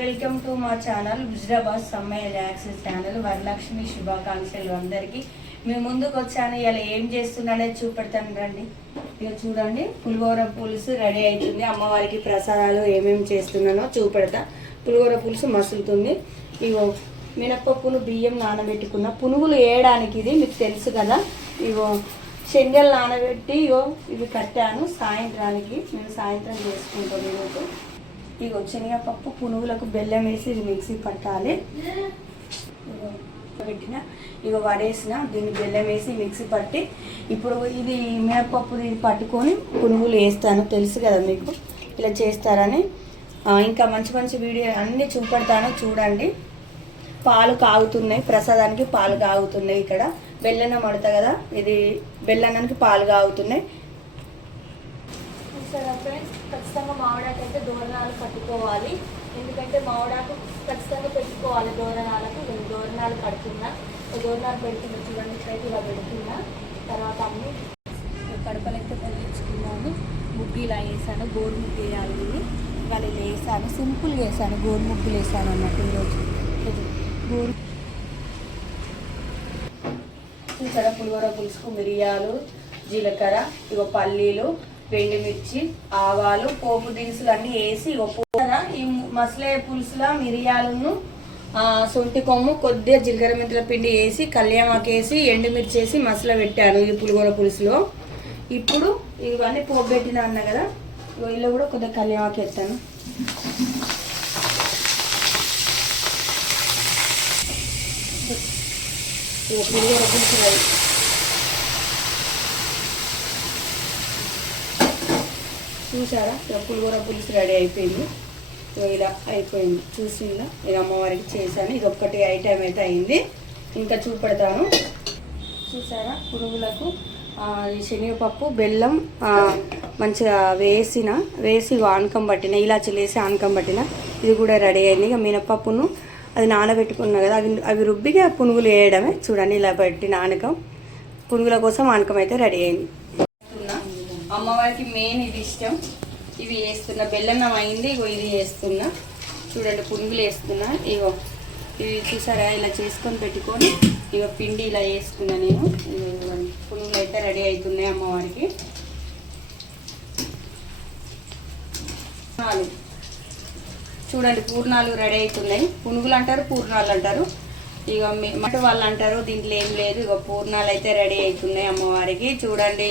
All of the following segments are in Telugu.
వెల్కమ్ టు మా channel Huzurabad Sammayya access channel. Varalakshmi శుభాకాంక్షలు అందరికీ. మేము ముందుకు వచ్చాను, ఇలా ఏం చేస్తున్నానని చూపెడతాను రండి. ఇక చూడండి, పులిహోర పులుసు రెడీ అవుతుంది. అమ్మవారికి ప్రసాదాలు ఏమేమి చేస్తున్నానో చూపెడతా. పులిహోర పులుసు మసులుతుంది. ఇగో మినపప్పును బియ్యం నానబెట్టుకున్న పునుగులు వేయడానికి, ఇది మీకు తెలుసు కదా. ఇగో శనగలు నానబెట్టి ఇవి కట్టాను సాయంత్రానికి. నేను సాయంత్రం చేసుకుంటాను ఈరోజు. ఇగో శనగపప్పు పునుగులకు బెల్లం వేసి ఇది మిక్సీ పట్టాలి. పెట్టిన వడేసిన దీన్ని బెల్లం వేసి మిక్సీ పట్టి ఇప్పుడు ఇది మినపప్పు ఇది పట్టుకొని పునుగులు వేస్తాను. తెలుసు కదా మీకు ఇలా చేస్తారని. ఇంకా మంచి మంచి వీడియో అన్నీ చూపెడతాను, చూడండి. పాలు కాగుతున్నాయి, ప్రసాదానికి పాలు కాగుతున్నాయి. ఇక్కడ బెల్లన్నం మడతా కదా, ఇది బెల్లన్నానికి పాలు కాగుతున్నాయి. సరే ఫ్రెండ్స్, ఖచ్చితంగా మామిడాకు అయితే దూరణాలు కట్టుకోవాలి. ఎందుకంటే మామిడాకు ఖచ్చితంగా పెట్టుకోవాలి దూరణాలకు. నేను దూరణాలు కడుతున్నా, దూరణాలు పెడుతున్నా చూడండి. ఇట్లయితే ఇలా పెడుతున్నా. తర్వాత అన్ని కడపలైతే తొలగించుకున్నాను. ముగ్గు ఇలా వేసాను, గోరు ముగ్గు వేయాలి. ఇవాళ ఇలా వేసాను, సింపుల్గా వేసాను, గోరు ముగ్గులు వేసాను అన్నట్టు ఈరోజు. గోరు చూసారా, పులిహోర పులుసుకు మిరియాలు, జీలకర్ర, పల్లీలు, ఎండుమిర్చి, ఆవాలు, పోపు దినుసులు అన్నీ వేసి ఈ మసలే పులుసుల మిరియాలను, సొంటి కొమ్ము, కొద్దిగా జీలకర్ర మెంతుల పిండి వేసి, కళ్యామాకు వేసి, ఎండుమిర్చి వేసి మసల పెట్టాను ఈ పులిహోర పులుసులో. ఇప్పుడు ఇవన్నీ పోపు పెట్టినా అన్నా కదా, ఇల్లు కూడా కొద్దిగా కళ్యామాకు వేస్తాను. పులిహోర పులుసు రెడీ. చూసారా, పులిహోర పులుసు రెడీ అయిపోయింది. ఇలా అయిపోయింది చూసిందా. ఇది అమ్మవారికి చేశాను. ఇది ఒక్కటి ఐటెం అయితే అయింది. ఇంకా చూపెడతాను. చూసారా, పురుగులకు శనగపప్పు బెల్లం మంచిగా వేసి ఆనకం పట్టిన, ఇలాచి వేసి ఆనకం పట్టిన. ఇది కూడా రెడీ అయింది. ఇక మినపప్పును అది నానబెట్టుకున్నా కదా, అవి రుబ్బిగా పునుగులు వేయడమే. చూడండి, ఇలా పెట్టిన ఆనకం, పునుగుల కోసం ఆనకం అయితే రెడీ అయింది. అమ్మవారికి మెయిన్ ఇది ఇష్టం. ఇవి వేస్తున్నా, బెల్లన్నం అయింది. ఇది వేస్తున్నా చూడండి, పునుగులు వేస్తున్నా. ఇవి చూసారా, ఇలా చేసుకొని పెట్టుకొని పిండి ఇలా వేసుకున్నా నేను. పునుగులు అయితే రెడీ అవుతున్నాయి అమ్మవారికి. చూడండి, పూర్ణాలు రెడీ అవుతున్నాయి. పునుగులు అంటారు, పూర్ణాలు అంటారు. మటు వాళ్ళు అంటారు, దీంట్లో ఏం లేదు. పూర్ణాలు అయితే రెడీ అవుతున్నాయి అమ్మవారికి. చూడండి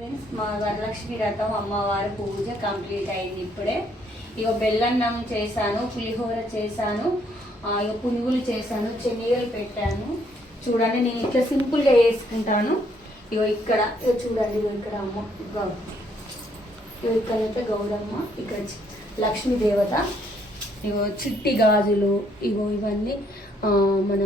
ఫ్రెండ్స్, మా వరలక్ష్మి వ్రతం అమ్మవారి పూజ కంప్లీట్ అయింది ఇప్పుడే. బెల్లన్నం చేశాను, పులిహోర చేశాను, పునుగులు చేశాను, శనగలు పెట్టాను. చూడండి, నేను ఇట్లా సింపుల్గా వేసుకుంటాను. ఇక్కడ చూడండి, ఇక్కడ అమ్మ, ఇక్కడైతే గౌరమ్మ, ఇక్కడ లక్ష్మీ దేవత, చిట్టి గాజులు, ఇవన్నీ మన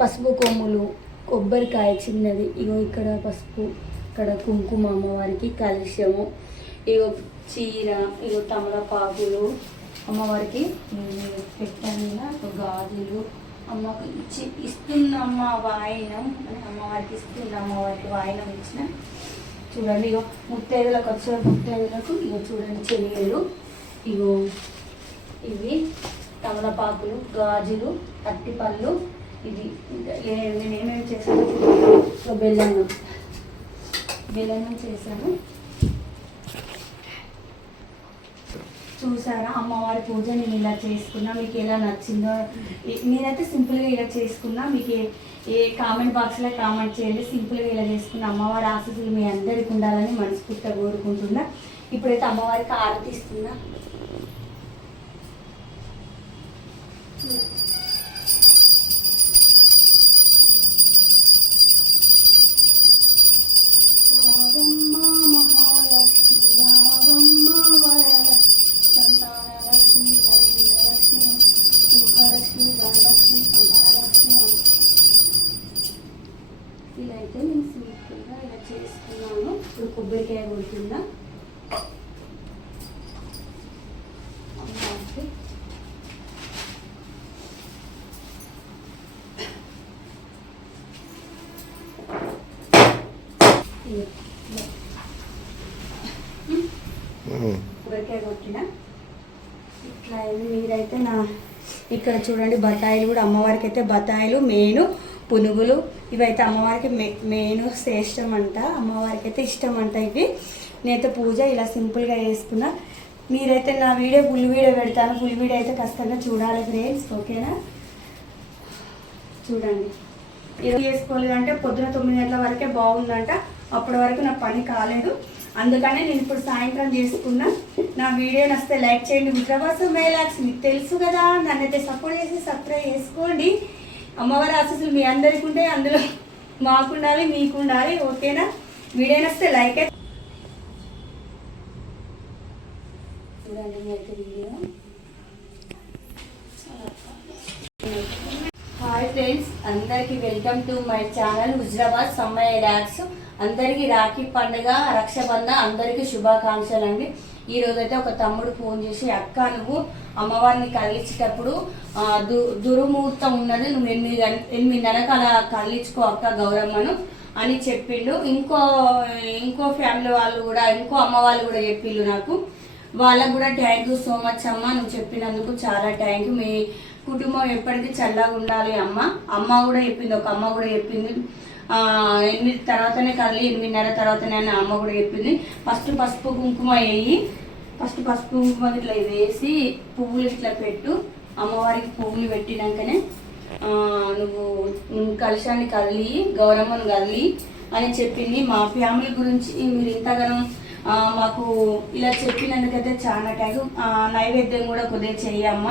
పసుపు కొమ్ములు, కొబ్బరికాయ చిన్నది, ఇక్కడ పసుపు, ఇక్కడ కుంకుమ, అమ్మవారికి కలశము, చీర, తమలపాకులు అమ్మవారికి పెట్టాను. గాజులు అమ్మకి ఇస్తున్నమ్మ వాయినం అని అమ్మవారికి ఇస్తున్న, అమ్మవారికి వాయినం ఇచ్చిన. చూడండి, ముత్తైదులకు వచ్చిన ముత్తైదులకు చూడండి చెనియలు, ఇవి తమలపాకులు, గాజులు, అట్టిపళ్ళు. ఇది నేనేమేమి చేశాను, బెల్లన్నం చేశాను. చూసారా, అమ్మవారి పూజ నేను ఇలా చేసుకున్నా. మీకు ఎలా నచ్చిందో, నేనైతే సింపుల్గా ఇలా చేసుకున్నా. మీకు ఏ కామెంట్ బాక్స్లో కామెంట్ చేయండి. సింపుల్గా ఇలా చేసుకున్నా. అమ్మవారి ఆశీస్సులు మీ అందరికీ ఉండాలని మనస్ఫూర్తిగా కోరుకుంటున్నా. ఇప్పుడైతే అమ్మవారికి ఆరతి ఇస్తున్నా. ఇలా అయితే నేను సింపుల్గా ఇలా చేసుకున్నాను. ఇప్పుడు కొబ్బరికాయ కొడుతుందా అమ్మవారికి. కొబ్బరికాయ కొట్టిన ఇట్లా ఇట్లా అయింది. మీరైతే నా ఇక్కడ చూడండి బత్తాయిలు కూడా అమ్మవారికి అయితే బత్తాయిలు మెయిన్, పునుగులు ఇవైతే అమ్మవారికి మెయిన్ శ్రేష్టం అంట, అమ్మవారికి అయితే ఇష్టం అంట ఇవి. నేనైతే పూజ ఇలా సింపుల్గా చేసుకున్నా. మీరైతే నా ఫుల్ వీడియో పెడతాను, ఫుల్ వీడియో అయితే ఖచ్చితంగా చూడాలి ఫ్రెండ్స్, ఓకేనా. చూడండి ఇది చేసుకోలేదంటే పొద్దున 9 గంటల వరకే బాగుందంట, అప్పటి వరకు నా పని కాలేదు, అందుకనే నేను ఇప్పుడు సాయంత్రం చేసుకున్నా. నా వీడియో నచ్చితే లైక్ చేయండి. హుజరాబాద్ మేలాక్స్ మీకు తెలుసు కదా, నన్నైతే సపోర్ట్ చేసి సబ్స్క్రైబ్ చేసుకోండి. అమ్మవారి ఆశీస్సులు మీ అందరికీ ఉంటాయి, అందులో మాకుండాలి మీకు ఉండాలి, ఓకేనా. వీడియో నచ్చితే లైక్ చూడండి అయితే వీడియో. హాయ్ ఫ్రెండ్స్, అందరికీ welcome to my channel Huzurabad Sammayya ల్యాక్స్. అందరికీ రాఖీ పండుగ, రక్షాబంధన్ అందరికీ శుభాకాంక్షలు అండి. ఈ రోజైతే ఒక తమ్ముడు ఫోన్ చేసి, అక్క నువ్వు అమ్మవారిని కదిలించేటప్పుడు దుర్ముహూర్తం ఉన్నది, నువ్వు 8 అలా కదిలించుకో అక్క గౌరమ్మను అని చెప్పిండు. ఇంకో ఫ్యామిలీ వాళ్ళు కూడా, ఇంకో అమ్మ వాళ్ళు కూడా చెప్పిండు నాకు. వాళ్ళకు కూడా థ్యాంక్ యూ సో మచ్ అమ్మ, నువ్వు చెప్పినందుకు చాలా థ్యాంక్ యూ. మీ కుటుంబం ఎప్పటికీ చల్లగా ఉండాలి అమ్మ కూడా చెప్పింది, ఒక అమ్మ కూడా చెప్పింది 8 తర్వాతనే కదిలి 8:30 తర్వాతనే అని అమ్మ కూడా చెప్పింది. ఫస్ట్ పసుపు కుంకుమ వేయి, ఫస్ట్ పసుపు కుంకుమ ఇట్లా వేసి పువ్వులు ఇట్లా పెట్టు, అమ్మవారికి పువ్వులు పెట్టినాకనే నువ్వు కలశాన్ని కదిలి గౌరమ్మను కదిలి అని చెప్పింది. మా ఫ్యామిలీ గురించి మీరు ఇంతగానో మాకు ఇలా చెప్పినందుకైతే చాలా థ్యాంక్ యూ. నైవేద్యం కూడా కొద్దిగా చెయ్యమ్మ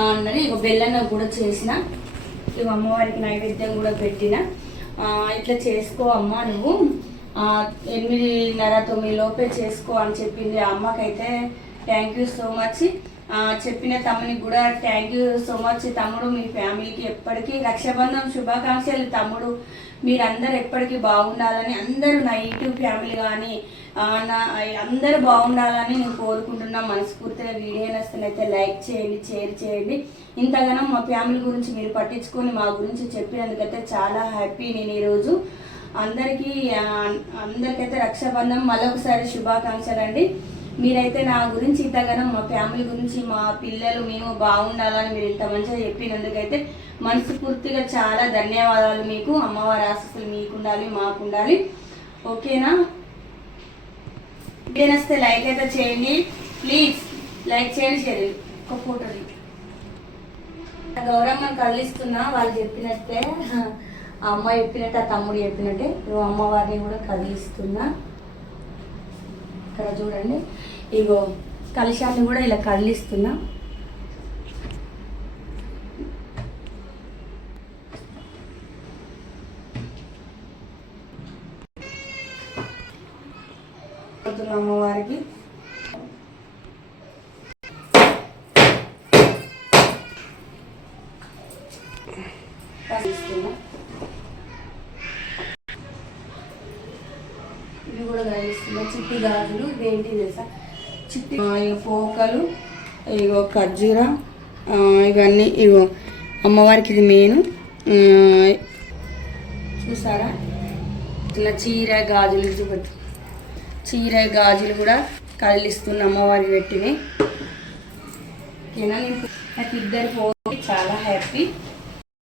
అన్నది. ఇక బెల్లం కూడా చేసిన, ఇక అమ్మవారికి నైవేద్యం కూడా పెట్టిన. ఇట్లా చేసుకో అమ్మ, నువ్వు 8:30, 9 లోపే చేసుకో అని చెప్పింది. అమ్మకైతే థ్యాంక్ యూ సో మచ్. చెప్పిన తమ్మునికి కూడా థ్యాంక్ యూ సో మచ్. తమ్ముడు మీ ఫ్యామిలీకి ఎప్పటికీ రక్షాబంధన్ శుభాకాంక్షలు తమ్ముడు. మీరందరూ ఎప్పటికీ బాగుండాలని, అందరూ నా యూట్యూబ్ ఫ్యామిలీ కానీ అందరూ బాగుండాలని నేను కోరుకుంటున్నా మనస్ఫూర్తిగా. వీడియో నచ్చినట్లయితే లైక్ చేయండి, షేర్ చేయండి. ఇంతగానో మా ఫ్యామిలీ గురించి మీరు పట్టించుకొని మా గురించి చెప్పినందుకైతే చాలా హ్యాపీ నేను ఈరోజు. అందరికైతే రక్షాబంధన్ మళ్ళొకసారి శుభాకాంక్షలు అండి. మీరైతే నా గురించి ఇంతగానో మా ఫ్యామిలీ గురించి, మా పిల్లలు మేము బాగుండాలని మీరు ఇంత మంచిగా చెప్పినందుకైతే మనస్ఫూర్తిగా చాలా ధన్యవాదాలు మీకు. అమ్మవారి ఆశీస్సులు మీకు ఉండాలి, మాకు ఉండాలి, ఓకేనా. వీడియో నచ్చితే లైక్ అయితే చేయండి ప్లీజ్, లైక్ చేయండి, షేర్. ఒక ఫోటో గౌరమ్మని కదిలిస్తున్నా, వాళ్ళు చెప్పినట్టే, ఆ అమ్మ చెప్పినట్టే, ఆ తమ్ముడు చెప్పినట్టే అమ్మవారిని కూడా కదిలిస్తున్నా. ఇక్కడ చూడండి, ఇగో కలశాన్ని కూడా ఇలా కదిలిస్తున్నా. అమ్మవారికి ఇవి కూడా కదిలిస్తున్నా. చిట్టి గాజులు ఇవేంటి తెలుసా, చిట్టి పోకలు, ఇగో ఖర్జూర, ఇవన్నీ ఇగో అమ్మవారికి ఇది మెయిన్. చూసారా, ఇట్లా చీర గాజులు చూపెట్టు, చీర గాజులు కూడా కదిలిస్తున్న అమ్మవారికి పెట్టినాయి. ఓకేనా. నాకు 2 చాలా హ్యాపీ.